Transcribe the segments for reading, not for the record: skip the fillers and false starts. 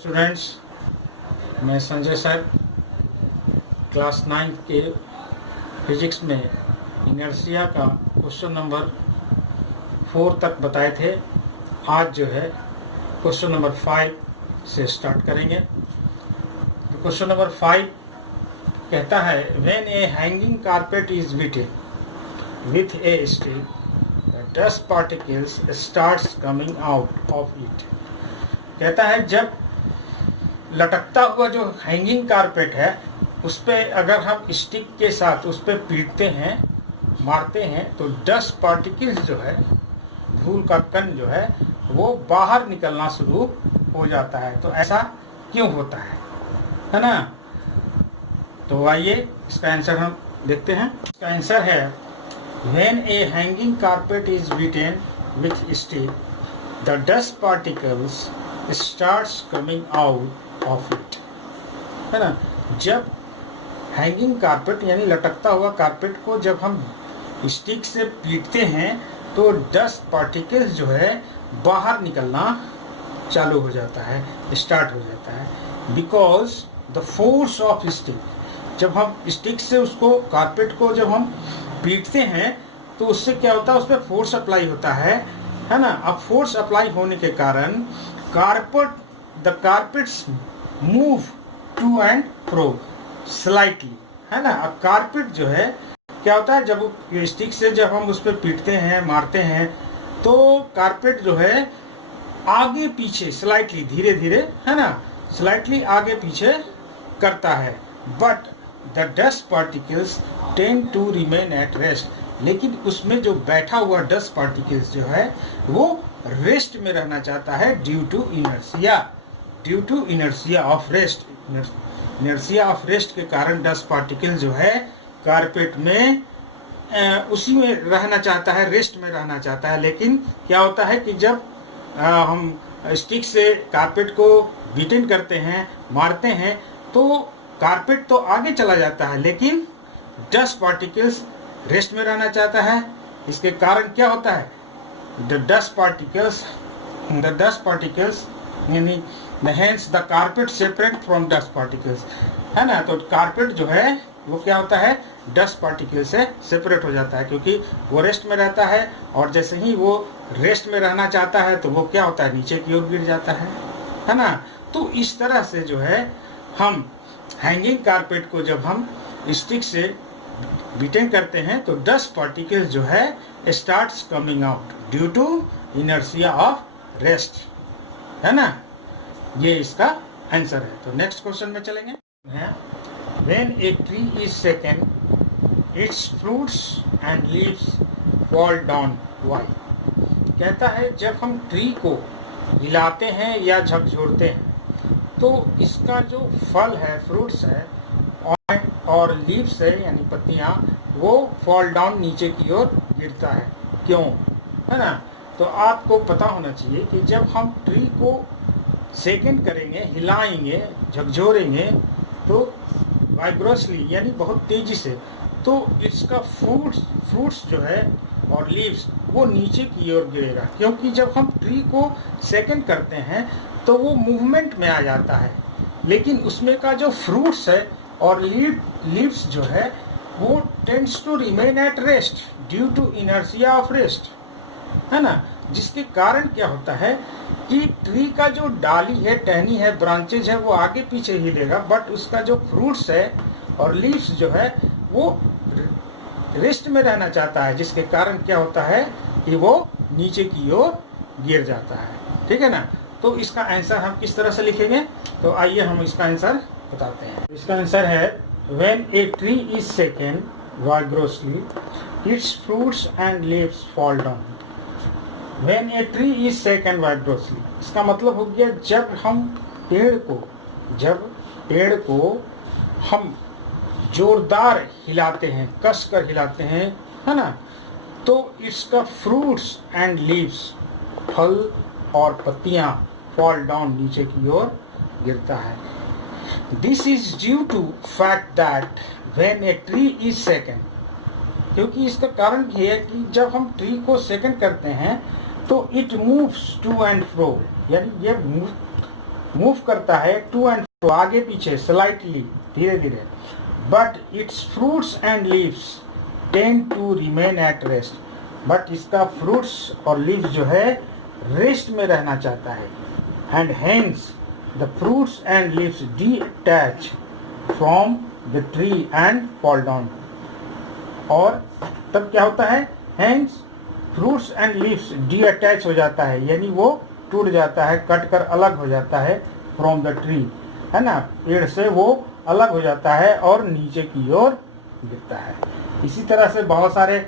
Students, मैं Sanjay sir class 9 के physics में इनर्शिया का क्वेश्चन नंबर 4 तक बताए थे। आज जो है क्वेश्चन नंबर 5 से स्टार्ट करेंगे। तो क्वेश्चन नंबर 5 कहता है when A hanging carpet is beaten with A stick the dust particles starts coming out of it. कहता है जब लटकता हुआ जो हैंगिंग कारपेट है उस पर अगर हम स्टिक के साथ उस पर पीटते हैं, मारते हैं, तो डस्ट पार्टिकल्स जो है, धूल का कण जो है वो बाहर निकलना शुरू हो जाता है। तो ऐसा क्यों होता है ना? तो आइए इसका आंसर हम देखते हैं। इसका आंसर है when A hanging carpet is beaten with stick the dust particles starts coming out of it, है ना। जब हैंगिंग कारपेट यानी लटकता हुआ कारपेट को जब हम स्टिक से पीटते हैं तो डस्ट पार्टिकल्स जो है बाहर निकलना चालू हो जाता है, स्टार्ट हो जाता है। Because the force of stick, जब हम स्टिक से उसको कारपेट को जब हम पीटते हैं तो उससे क्या होता है, उस पर फोर्स अप्लाई होता है ना। अब फोर्स अप्लाई होने के कारण the carpets move to and fro slightly, है ना। अब कारपेट जो है क्या होता है, जब स्टिक से जब हम उस पर पीटते हैं, मारते हैं, तो कारपेट जो है आगे पीछे स्लाइटली, धीरे धीरे, है ना, स्लाइटली आगे पीछे करता है। But the dust particles tend to remain at rest, लेकिन उसमें जो बैठा हुआ डस्ट पार्टिकल्स जो है वो रेस्ट में रहना चाहता है due to inertia of rest. Inertia of rest के कारण डस्ट पार्टिकल जो है कारपेट में उसी में रहना चाहता है, रेस्ट में रहना चाहता है। लेकिन क्या होता है कि जब हम स्टिक से कारपेट को बीटन करते हैं, मारते हैं, तो कारपेट तो आगे चला जाता है लेकिन डस्ट पार्टिकल्स रेस्ट में रहना चाहता है। इसके कारण क्या होता है, द डस्ट पार्टिकल्स यानी hence the carpet separate from dust particles, है ना। तो कारपेट जो है वो क्या होता है, डस्ट पार्टिकल से सेपरेट हो जाता है क्योंकि वो रेस्ट में रहता है, और जैसे ही वो रेस्ट में रहना चाहता है तो वो क्या होता है, नीचे की ओर गिर जाता है ना। तो इस तरह से जो है हम हैंगिंग कारपेट को जब हम स्टिक से बीटेन करते हैं तो डस्ट पार्टिकल्स जो है starts coming out due to inertia of rest, है ना। ये इसका आंसर है। तो नेक्स्ट क्वेश्चन में चलेंगे। When a tree is second it's fruits and leaves fall down why. कहता है जब हम ट्री को हिलाते हैं या झकझोरते हैं तो इसका जो फल है, फ्रूट्स है और लीव्स है यानी पत्तियां, वो फॉल डाउन, नीचे की ओर गिरता है। क्यों, है ना। तो आपको पता होना चाहिए कि जब हम ट्री को सेकंड करेंगे, हिलाएंगे, झकझोरेंगे, तो वाइब्रोसली यानी बहुत तेजी से, तो इसका फ्रूट्स जो है और लीव्स वो नीचे की ओर गिरेगा। क्योंकि जब हम ट्री को सेकंड करते हैं तो वो मूवमेंट में आ जाता है, लेकिन उसमें का जो फ्रूट्स है और लीव्स जो है वो tends to remain at rest due to inertia of rest, है ना। जिसके कारण क्या होता है कि ट्री का जो डाली है, टहनी है, ब्रांचेज है, वो आगे पीछे हिलेगा, बट उसका जो फ्रूट्स है और लीव्स जो है वो रेस्ट में रहना चाहता है, जिसके कारण क्या होता है कि वो नीचे की ओर गिर जाता है, ठीक है ना। तो इसका आंसर हम किस तरह से लिखेंगे, तो आइए हम इसका आंसर बताते हैं। इसका आंसर है when a tree is shaken vigorously its fruits and leaves fall down. When a tree is shaken vigorously, इसका मतलब हो गया जब पेड़ को हम जोरदार हिलाते हैं, कस कर हिलाते हैं, है ना, तो इसका फ्रूट्स एंड लीव्स, फल और पत्तियां, फॉल डाउन, नीचे की ओर गिरता है। This is due to fact that when a tree is second, क्योंकि इसका कारण ये है कि जब हम ट्री को सेकंड करते हैं तो it moves to and fro, यानी ये मूव करता है टू एंड फ्रो, आगे पीछे, स्लाइटली, धीरे धीरे, but its fruits and leaves tend to remain at rest, but इसका फ्रूट्स और लीव्स जो है रेस्ट में रहना चाहता है, and hence the fruits and leaves detach from the tree and fall down. और तब क्या होता है, hence fruits and leaves detach हो जाता है, यानी वो टूट जाता है, कट कर अलग हो जाता है, फ्रॉम द ट्री, है ना, पेड़ से वो अलग हो जाता है और नीचे की ओर गिरता है। इसी तरह से बहुत सारे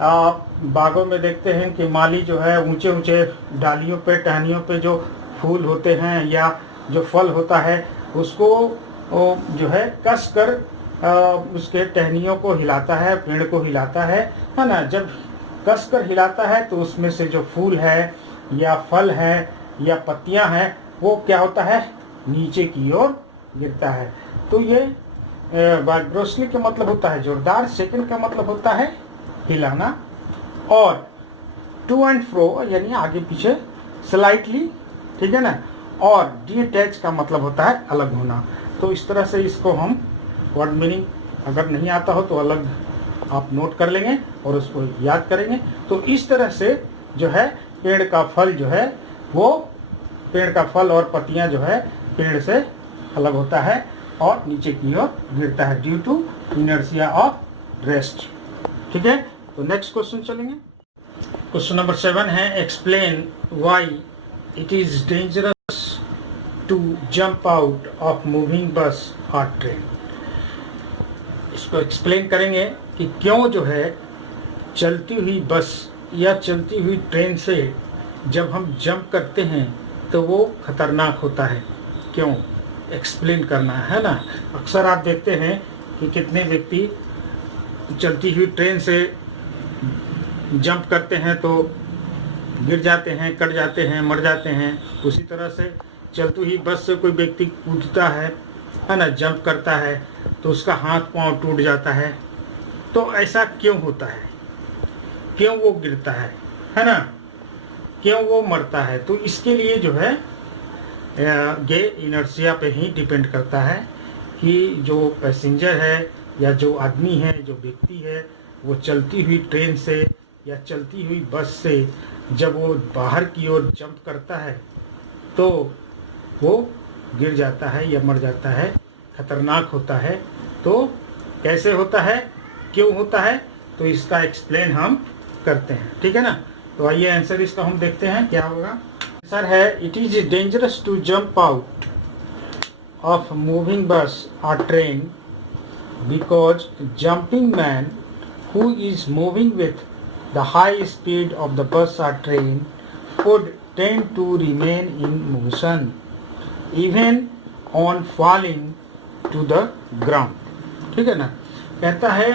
बागों में देखते हैं कि माली जो है ऊंचे ऊंचे डालियों पे, टहनियों पे जो फूल होते हैं या जो फल होता है उसको जो है कस कर उसके टहनियों को हिलाता है, पेड़ को हिलाता है ना। जब कस कर हिलाता है तो उसमें से जो फूल है या फल है या पत्तियां हैं वो क्या होता है, नीचे की ओर गिरता है। तो ये वाइब्रेशनली का मतलब होता है जोरदार, सेकंड का मतलब होता है हिलाना, और टू एंड फ्रो यानी आगे पीछे, स्लाइटली, ठीक है ना, और डिटैच का मतलब होता है अलग होना। तो इस तरह से इसको हम वर्ड मीनिंग अगर नहीं आता हो तो अलग आप नोट कर लेंगे और उसको याद करेंगे। तो इस तरह से जो है पेड़ का फल जो है वो, पेड़ का फल और पत्तियां जो है पेड़ से अलग होता है और नीचे की ओर गिरता है due to inertia of rest. ठीक है, तो नेक्स्ट क्वेश्चन चलेंगे। क्वेश्चन नंबर 7 है, explain why it is dangerous to jump out of moving bus और ट्रेन। इसको एक्सप्लेन करेंगे कि क्यों जो है चलती हुई बस या चलती हुई ट्रेन से जब हम जंप करते हैं तो वो खतरनाक होता है, क्यों, एक्सप्लेन करना है ना। अक्सर आप देखते हैं कि कितने व्यक्ति चलती हुई ट्रेन से जंप करते हैं तो गिर जाते हैं, कट जाते हैं, मर जाते हैं। उसी तरह से चलती हुई बस से कोई व्यक्ति कूदता है ना, जंप करता है तो उसका हाथ पांव टूट जाता है। तो ऐसा क्यों होता है, क्यों वो गिरता है ना, क्यों वो मरता है? तो इसके लिए जो है ये इनर्शिया पे ही डिपेंड करता है कि जो पैसेंजर है या जो आदमी है, जो व्यक्ति है, वो चलती हुई ट्रेन से या चलती हुई बस से जब वो बाहर की ओर जंप करता है तो वो गिर जाता है या मर जाता है, खतरनाक होता है। तो कैसे होता है, क्यों होता है, तो इसका एक्सप्लेन हम करते हैं, ठीक है ना। तो आइए आंसर इसका हम देखते हैं क्या होगा। आंसर है, it is dangerous to jump out of moving bus और train because jumping man who is moving with the high speed of the bus or train would tend to remain in motion even on falling to the ground। ठीक है ना, कहता है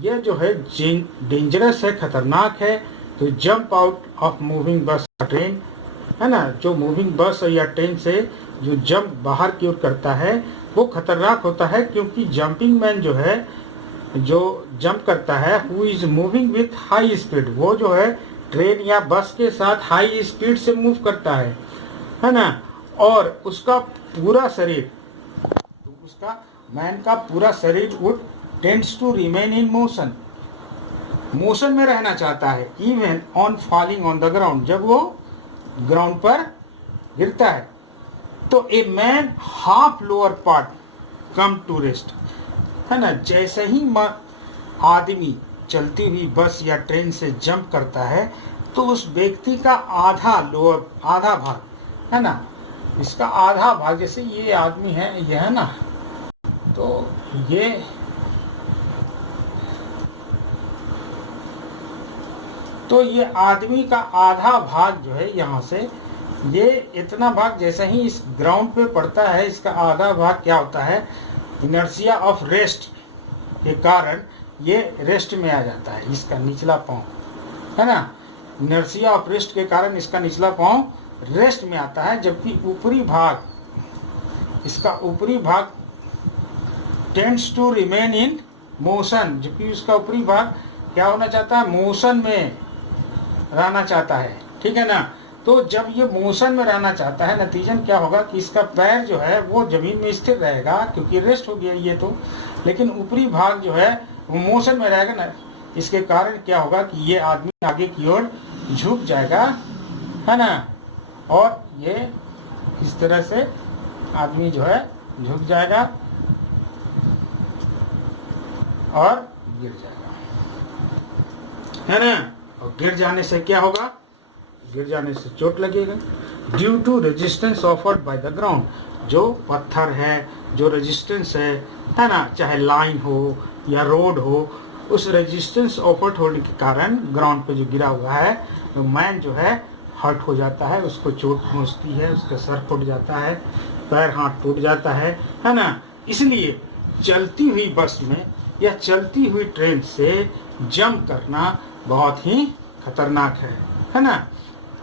यह जो है dangerous है, खतरनाक है। तो jump out of moving bus train, है ना, जो मूविंग बस या ट्रेन से जो जंप बाहर की ओर करता है वो खतरनाक होता है, क्योंकि जंपिंग मैन जो है, जो जंप करता है, who is moving with high speed, वो जो है ट्रेन या बस के साथ हाई स्पीड से मूव करता है ना, और उसका पूरा शरीर, उसका मैन का पूरा शरीर would tends to remain in motion, motion में रहना चाहता है, even on falling on the ground, जब वो ग्राउंड पर गिरता है। तो a man half lower part come to rest, है ना, जैसे ही आदमी चलती हुई बस या ट्रेन से जंप करता है तो उस व्यक्ति का आधा लोअर, आधा भाग, है ना, इसका आधा भाग, जैसे ये आदमी है, ये है ना, तो ये आदमी का आधा भाग जो है यहाँ से, ये इतना भाग जैसे ही इस ग्राउंड पे पड़ता है, इसका आधा भाग क्या होता है, इनर्शिया ऑफ रेस्ट के कारण ये रेस्ट में आ जाता है, इसका निचला पाँव, है ना, इनर्शिया ऑफ रेस्ट के कारण इसका निचला पाँव रेस्ट में आता है, जबकि ऊपरी भाग, इसका ऊपरी भाग tends to remain in motion, जबकि उसका ऊपरी भाग क्या होना चाहता है, मोशन में रहना चाहता है, ठीक है ना। तो जब ये मोशन में रहना चाहता है, नतीजन क्या होगा कि इसका पैर जो है वो जमीन में स्थिर रहेगा क्योंकि रेस्ट हो गया ये तो, लेकिन ऊपरी भाग जो है वो मोशन में रहेगा ना। इसके कारण क्या होगा कि ये आदमी आगे की ओर झुक जाएगा, है ना, और ये इस तरह से आदमी जो है झुक जाएगा और गिर जाएगा, है ना। और गिर जाने से क्या होगा, गिर जाने से चोट लगेगा। Due to resistance offered by the ground, जो पत्थर है, जो रेजिस्टेंस है ना, चाहे लाइन हो या रोड हो, उस रेजिस्टेंस ऑफर्ड होने के कारण ग्राउंड पे जो गिरा हुआ है तो मैन जो है हर्ट हो जाता है, उसको चोट पहुंचती है, उसका सर फूट जाता है, पैर हाथ टूट जाता है ना। इसलिए चलती हुई बस में या चलती हुई ट्रेन से जंप करना बहुत ही खतरनाक है ना।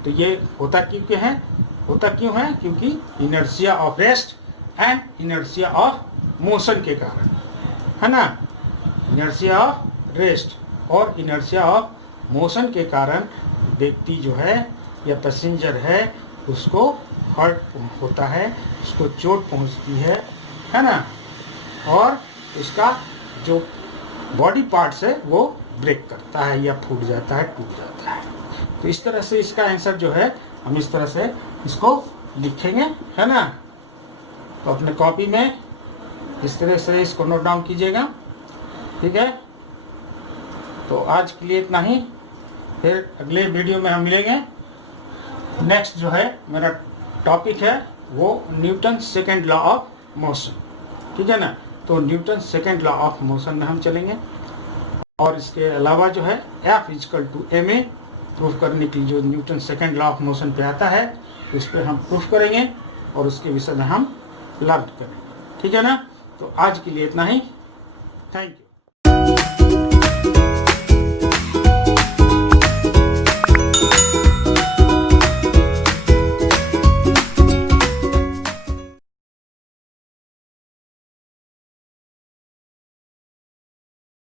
तो ये होता क्यों है, क्योंकि inertia of rest and inertia of motion के कारण, है ना। इनर्शिया ऑफ रेस्ट और इनर्शिया ऑफ मोशन के कारण व्यक्ति जो है या पैसेंजर है उसको हर्ट होता है, उसको चोट पहुंचती है ना, और उसका जो बॉडी पार्ट्स है वो ब्रेक करता है या फूट जाता है, टूट जाता है। तो इस तरह से इसका आंसर जो है हम इस तरह से इसको लिखेंगे, है ना। तो अपने कॉपी में इस तरह से इसको नोट डाउन कीजिएगा, ठीक है। तो आज के लिए इतना ही, फिर अगले वीडियो में हम मिलेंगे। नेक्स्ट जो है मेरा टॉपिक है वो Newton second law of motion, ठीक है ना। तो Newton second law of motion में हम चलेंगे, और इसके अलावा जो है F=ma प्रूफ करने के लिए जो Newton second law of motion पे आता है उस पर हम प्रूफ करेंगे और उसके विषय में हम लर्न करेंगे, ठीक है ना। तो आज के लिए इतना ही, थैंक यू।